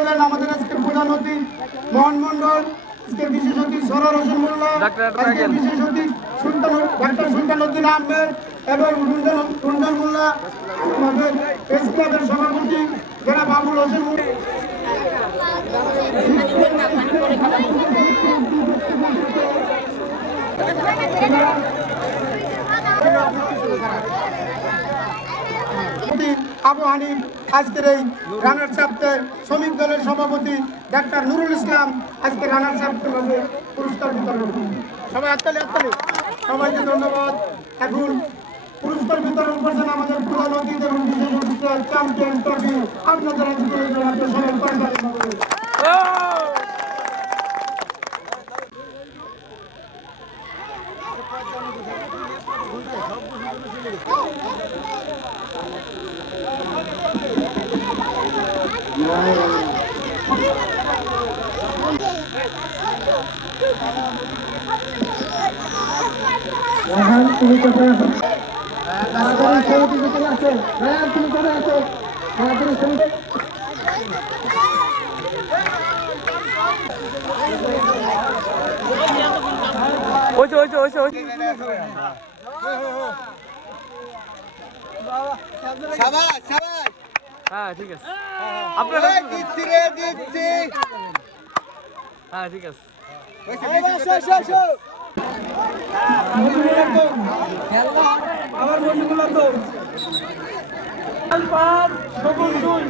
করলেন আমাদের আজকে প্রধান অতিথি মোহন মন্ডল, আজকে বিশেষ অতিথি সরোয়ার হোসেন মোল্লা, আজকে বিশেষ অতিথি ডাক্তার সুলতানুদ্দিন আহমেদ এবং রুনজান মোল্লা, আমাদের প্রেস ক্লাবের সভাপতি জনাব বাবুল হোসেন মোল্লা। আবু হানিফ, আজকের এই রানার সাহেবকে শ্রমিক দলের সভাপতি ডাক্তার নুরুল ইসলাম আজকে রানার সাহেবকে পুরস্কার বিতরণ। সবাই হাততালি, সবাইকে ধন্যবাদ। এখন পুরস্কার বিতরণ করছেন আমাদের প্রধান অতিথি এবং বিশেষ অতিথি চ্যাম্পিয়ন ট্রফি। আপনাদের সবাই করবেন। তুমি কোথায় আছো? তুমি কোথায় আছো? হ্যাঁ ঠিক আছে, আপনারা দিচ্ছি রে দিচ্ছি। হ্যাঁ ঠিক আছে। আবার বন্ধুগুলো তো পাঁচ সকল দুই